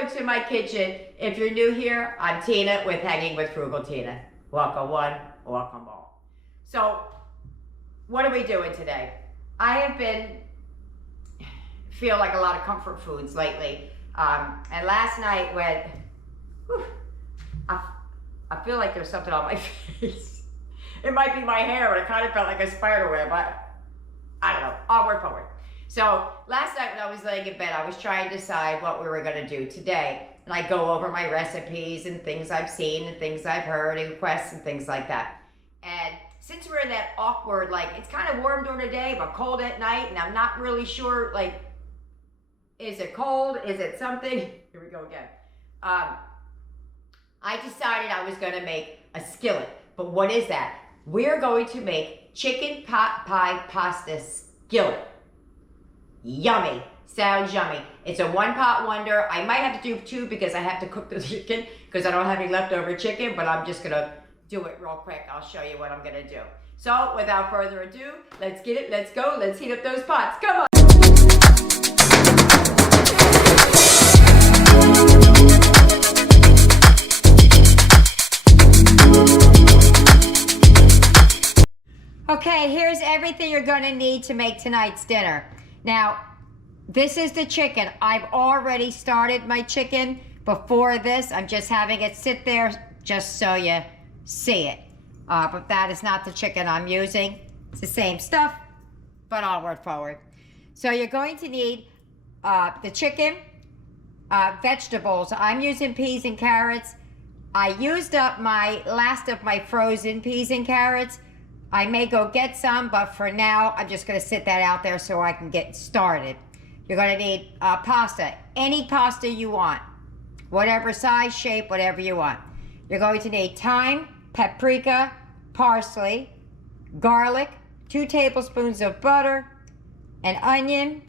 welcome to my kitchen. If you're new here, I'm Tina with Hanging with Frugal Tina. Welcome one, welcome all. So, what are we doing today? I have been feel like a lot of comfort foods lately. And last night when, I feel like there's something on my face. It might be my hair, but it kind of felt like a spider web. I don't know, onward, forward. So last night when I was laying in bed, I was trying to decide what we were gonna do today. And I go over my recipes and things I've seen and things I've heard and requests and things like that. And since we're in that awkward, like it's kind of warm during the day, but cold at night, and I'm not really sure, like, is it cold? Is it something? Here we go again. I decided I was gonna make a skillet. But what is that? We're going to make chicken pot pie pasta skillet. Yummy. Sounds yummy. It's a one pot wonder. I might have to do two because I have to cook the chicken because I don't have any leftover chicken, but I'm just gonna do it real quick. I'll show you what I'm gonna do. So without further ado, let's get it, let's go, let's heat up those pots. Come on. Okay, here's everything you're gonna need to make tonight's dinner. Now, this is the chicken. I've already started my chicken before this. I'm just having it sit there just so you see it. But that is not the chicken I'm using. It's the same stuff, but onward, forward. So you're going to need the chicken, vegetables. I'm using peas and carrots. I used up my last of my frozen peas and carrots. I may go get some, but for now, I'm just gonna sit that out there so I can get started. You're gonna need pasta, any pasta you want, whatever size, shape, whatever you want. You're going to need thyme, paprika, parsley, garlic, 2 tablespoons of butter, an onion,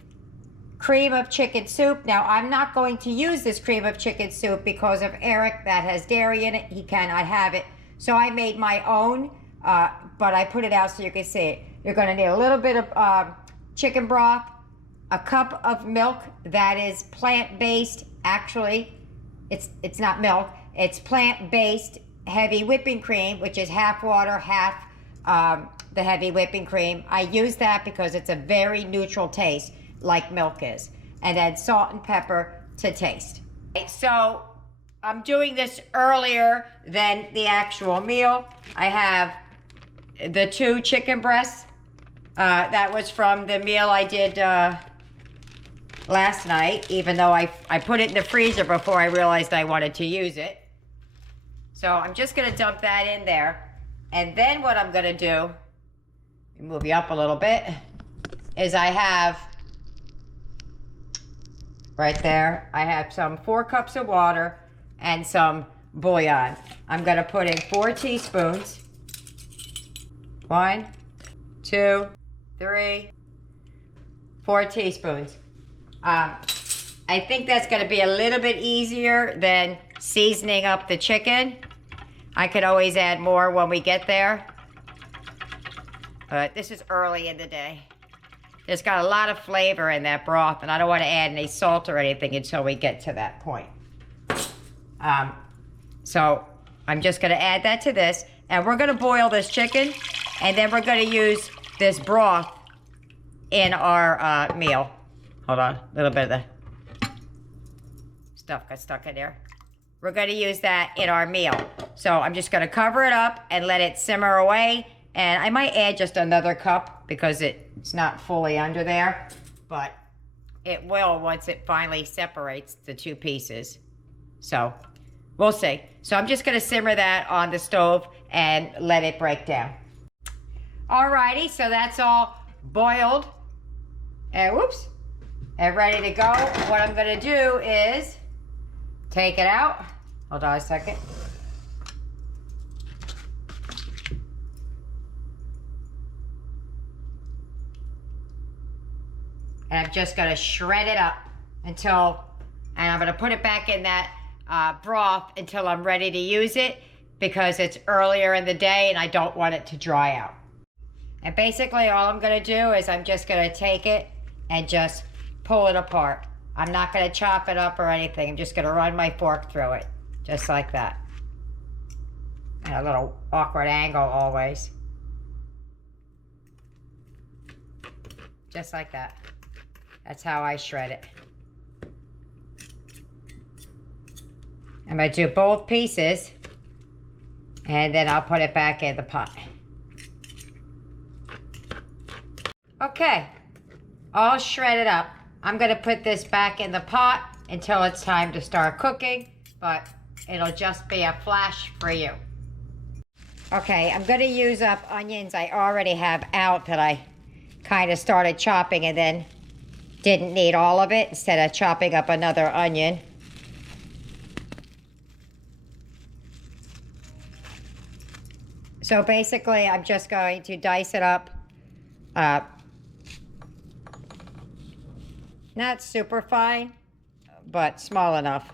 cream of chicken soup. Now, I'm not going to use this cream of chicken soup because of Eric that has dairy in it. He cannot have it. So I made my own. But I put it out so you can see it. You're gonna need a little bit of chicken broth, a cup of milk that is plant-based. Actually, it's not milk, it's plant-based heavy whipping cream, which is half water, half the heavy whipping cream. I use that because it's a very neutral taste, like milk is. And then salt and pepper to taste. So I'm doing this earlier than the actual meal. I have the 2 chicken breasts. That was from the meal I did last night, even though I put it in the freezer before I realized I wanted to use it. So I'm just gonna dump that in there. And then what I'm gonna do, move you up a little bit, is I have, right there, I have some 4 cups of water and some bouillon. I'm gonna put in 4 teaspoons. 1, 2, 3, 4 teaspoons. I think that's gonna be a little bit easier than seasoning up the chicken. I could always add more when we get there. But this is early in the day. There's got a lot of flavor in that broth, and I don't wanna add any salt or anything until we get to that point. So I'm just gonna add that to this, and we're gonna boil this chicken, and then we're gonna use this broth in our meal. Hold on, a little bit of the stuff got stuck in there. We're gonna use that in our meal. So I'm just gonna cover it up and let it simmer away, and I might add just another cup because it's not fully under there, but it will once it finally separates the 2 pieces. So we'll see. So I'm just gonna simmer that on the stove and let it break down. Alrighty, so that's all boiled and whoops, and ready to go. What I'm gonna do is take it out. Hold on a second. And I'm just gonna shred it up until, and I'm gonna put it back in that broth until I'm ready to use it because it's earlier in the day and I don't want it to dry out. And basically all I'm gonna do is I'm just gonna take it and just pull it apart. I'm not going to chop it up or anything. I'm just going to run my fork through it, just like that. At a little awkward angle always. Just like that. That's how I shred it. I'm going to do both pieces, and then I'll put it back in the pot. Okay, all shredded up. I'm going to put this back in the pot until it's time to start cooking, but it'll just be a flash for you. Okay, I'm going to use up onions I already have out that I kind of started chopping and then didn't need all of it instead of chopping up another onion. So basically, I'm just going to dice it up. Not super fine, but small enough.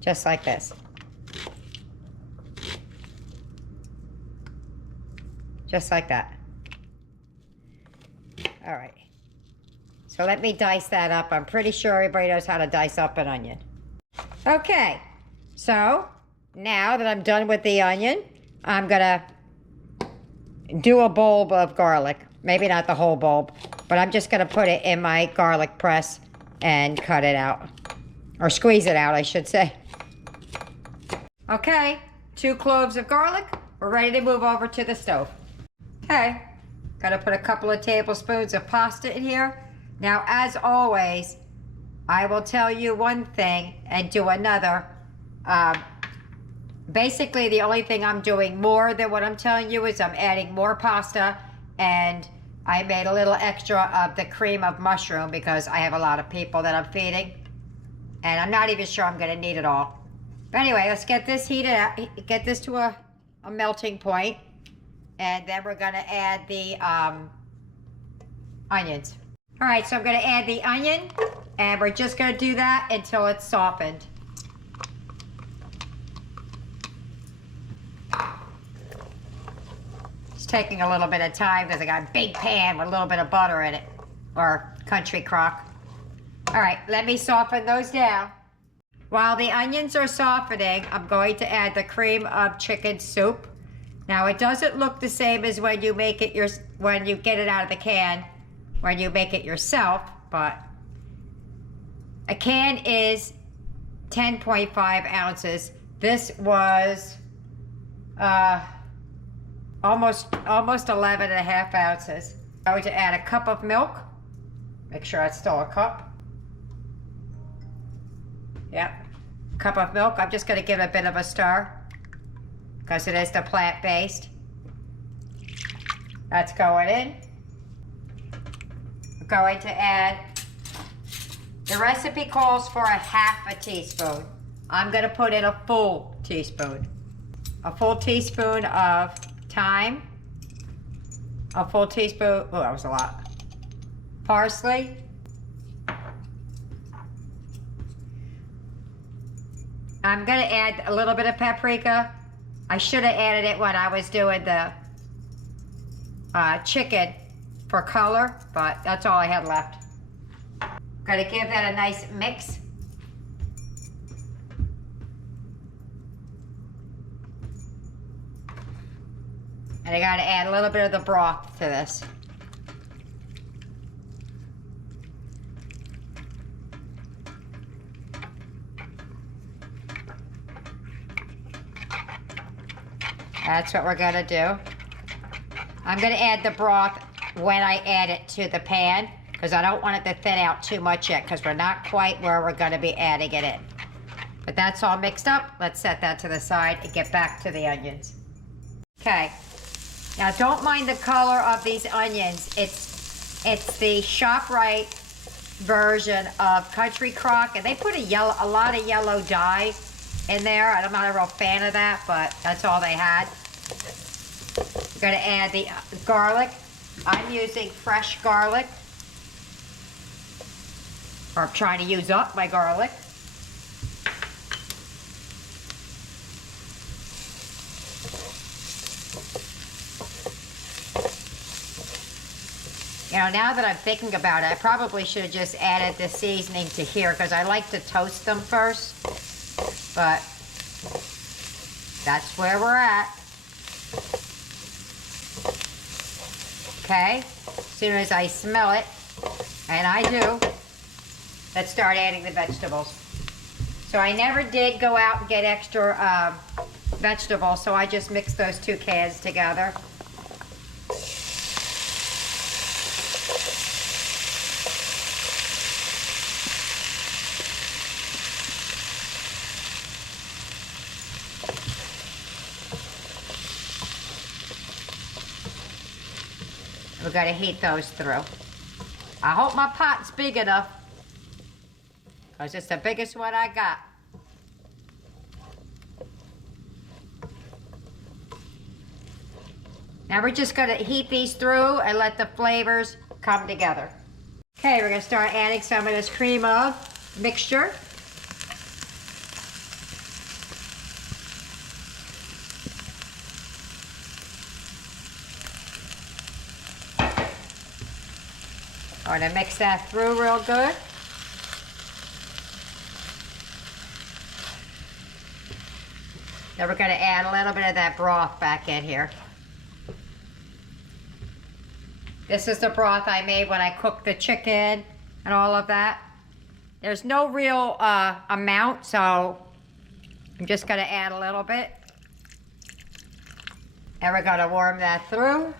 Just like this. Just like that. All right. So let me dice that up. I'm pretty sure everybody knows how to dice up an onion. Okay. So now that I'm done with the onion, I'm gonna do a bulb of garlic. Maybe not the whole bulb, but I'm just gonna put it in my garlic press and cut it out. Or squeeze it out, I should say. Okay, 2 cloves of garlic. We're ready to move over to the stove. Okay, gotta put a couple of tablespoons of pasta in here. Now, as always, I will tell you one thing and do another. Basically, the only thing I'm doing more than what I'm telling you is I'm adding more pasta, and I made a little extra of the cream of mushroom because I have a lot of people that I'm feeding, and I'm not even sure I'm gonna need it all. But anyway, let's get this heated up, get this to a melting point, and then we're gonna add the onions. All right, so I'm gonna add the onion, and we're just gonna do that until it's softened. It's taking a little bit of time because I got a big pan with a little bit of butter in it, or country crock. All right, let me soften those down. While the onions are softening, I'm going to add the cream of chicken soup. Now, it doesn't look the same as when you make it when you get it out of the can, when you make it yourself, but a can is 10.5 ounces. This was almost 11 and a half ounces. I'm going to add a cup of milk. Make sure it's still a cup. Yep, cup of milk. I'm just going to give it a bit of a stir because it is the plant-based. That's going in. I'm going to add, the recipe calls for a half a teaspoon. I'm going to put in a full teaspoon. A full teaspoon of thyme. A full teaspoon, oh, that was a lot. Parsley. I'm going to add a little bit of paprika. I should have added it when I was doing the chicken for color, but that's all I had left. Going to give that a nice mix. And I got to add a little bit of the broth to this. That's what we're gonna do. I'm gonna add the broth when I add it to the pan because I don't want it to thin out too much yet because we're not quite where we're gonna be adding it in. But that's all mixed up. Let's set that to the side and get back to the onions. Okay, now don't mind the color of these onions. It's the ShopRite version of country crock, and they put a lot of yellow dye in there. I'm not a real fan of that, but that's all they had. I'm going to add the garlic. I'm using fresh garlic. Or I'm trying to use up my garlic. You know, now that I'm thinking about it, I probably should have just added the seasoning to here because I like to toast them first. But that's where we're at. Okay, as soon as I smell it, and I do, let's start adding the vegetables. So I never did go out and get extra vegetables, so I just mixed those 2 cans together. We're gonna heat those through. I hope my pot's big enough, because it's the biggest one I got. Now we're just gonna heat these through and let the flavors come together. Okay, we're gonna start adding some of this cream of mixture. I'm gonna mix that through real good. Then we're gonna add a little bit of that broth back in here. This is the broth I made when I cooked the chicken and all of that. There's no real amount, so I'm just gonna add a little bit. And we're gonna warm that through.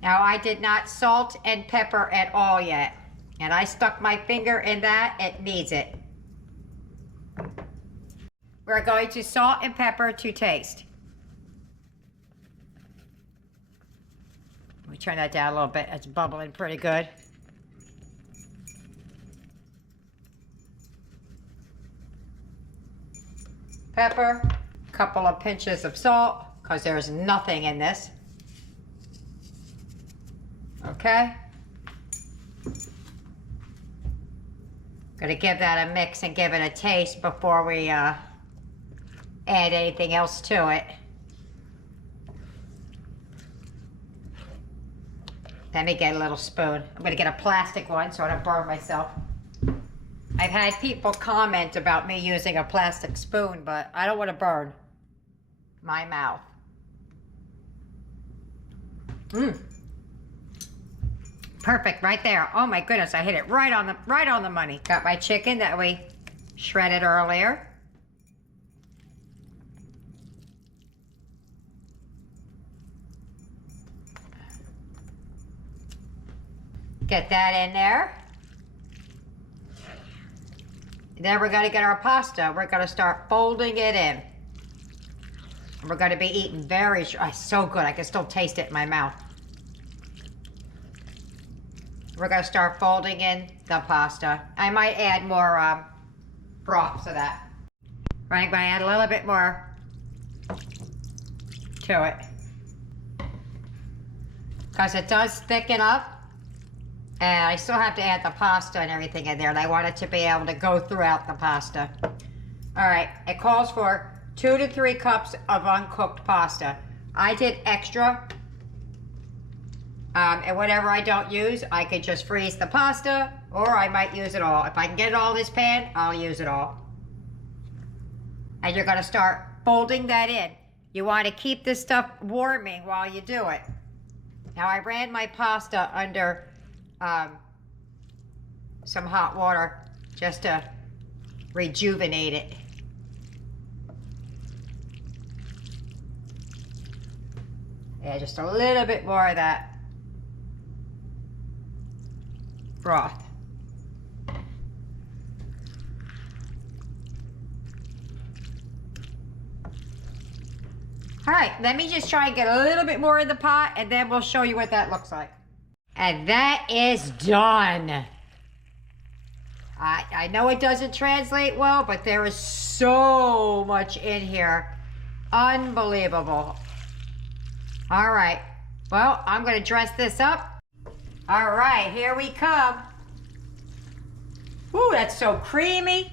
Now I did not salt and pepper at all yet. And I stuck my finger in that, it needs it. We're going to salt and pepper to taste. Let me turn that down a little bit, it's bubbling pretty good. Pepper, a couple of pinches of salt, because there's nothing in this. Okay. Gonna give that a mix and give it a taste before we add anything else to it. Let me get a little spoon. I'm gonna get a plastic one so I don't burn myself. I've had people comment about me using a plastic spoon, but I don't want to burn my mouth. Perfect, right there. Oh my goodness, I hit it right on the money. Got my chicken that we shredded earlier. Get that in there. Then we're gonna get our pasta. We're gonna start folding it in. And we're gonna be eating very, so good. I can still taste it in my mouth. We're gonna start folding in the pasta. I might add more broth to that. I'm gonna add a little bit more to it. Because it does thicken up. And I still have to add the pasta and everything in there. And I want it to be able to go throughout the pasta. All right, it calls for 2 to 3 cups of uncooked pasta. I did extra. And whatever I don't use, I could just freeze the pasta, or I might use it all. If I can get it all in this pan, I'll use it all. And you're gonna start folding that in. You wanna keep this stuff warming while you do it. Now I ran my pasta under some hot water just to rejuvenate it. Yeah, just a little bit more of that broth. All right, let me just try and get a little bit more in the pot, and then we'll show you what that looks like. And that is done. I know it doesn't translate well, but there is so much in here. Unbelievable. All right, well, I'm gonna dress this up. All right, here we come. Ooh, that's so creamy.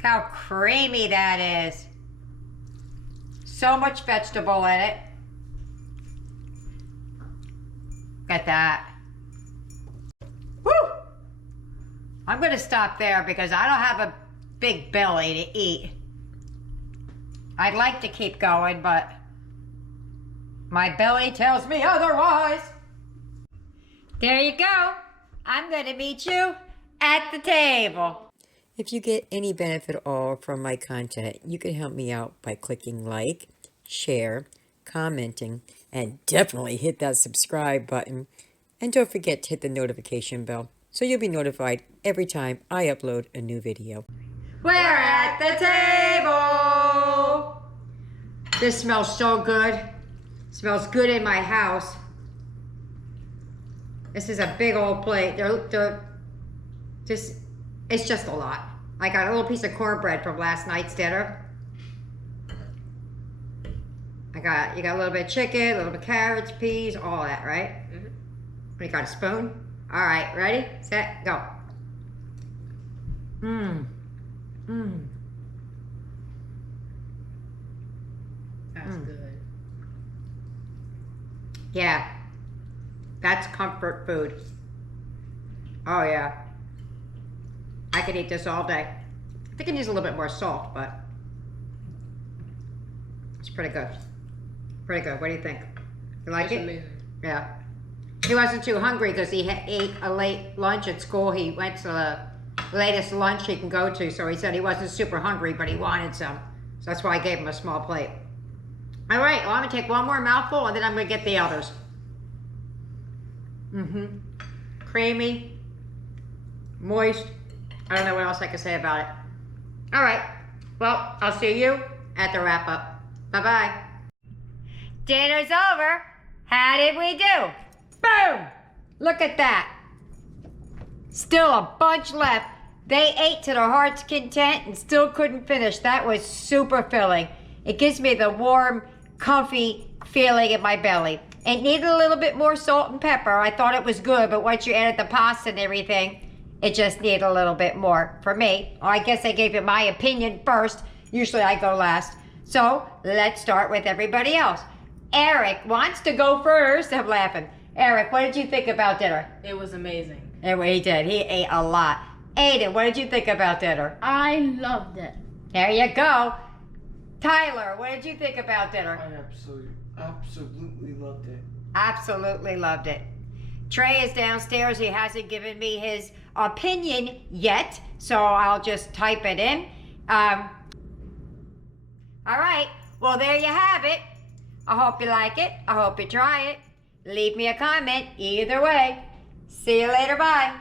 Look how creamy that is. So much vegetable in it. Look at that. Woo! I'm gonna stop there because I don't have a big belly to eat. I'd like to keep going, but my belly tells me otherwise. There you go. I'm gonna meet you at the table. If you get any benefit at all from my content, you can help me out by clicking like, share, commenting, and definitely hit that subscribe button. And don't forget to hit the notification bell so you'll be notified every time I upload a new video. We're at the table. This smells so good. It smells good in my house. This is a big old plate. It's just a lot. I got a little piece of cornbread from last night's dinner. You got a little bit of chicken, a little bit of carrots, peas, all that, right? Mm-hmm. You got a spoon? All right, ready, set, go. That's good. Yeah, that's comfort food. Oh yeah. I could eat this all day. I think it needs a little bit more salt, but it's pretty good. Pretty good. What do you think? You like it? Amazing. Yeah. He wasn't too hungry because he ate a late lunch at school. He went to the latest lunch he can go to, so he said he wasn't super hungry, but he wanted some. So that's why I gave him a small plate. All right, well, I'm gonna take one more mouthful and then I'm gonna get the others. Creamy, moist. I don't know what else I can say about it. All right, well, I'll see you at the wrap up. Bye-bye. Dinner's over. How did we do? Boom! Look at that. Still a bunch left. They ate to their heart's content and still couldn't finish. That was super filling. It gives me the warm, comfy feeling in my belly. It needed a little bit more salt and pepper. I thought it was good, but once you added the pasta and everything, it just needed a little bit more for me. I guess I gave you my opinion first. Usually I go last. So let's start with everybody else. Eric wants to go first. I'm laughing. Eric, what did you think about dinner? It was amazing. He did. He ate a lot. Aiden, what did you think about dinner? I loved it. There you go. Tyler, what did you think about dinner? I absolutely loved it. Absolutely loved it. Trey is downstairs. He hasn't given me his opinion yet, so I'll just type it in. All right. Well, there you have it. I hope you like it. I hope you try it. Leave me a comment either way. See you later. Bye.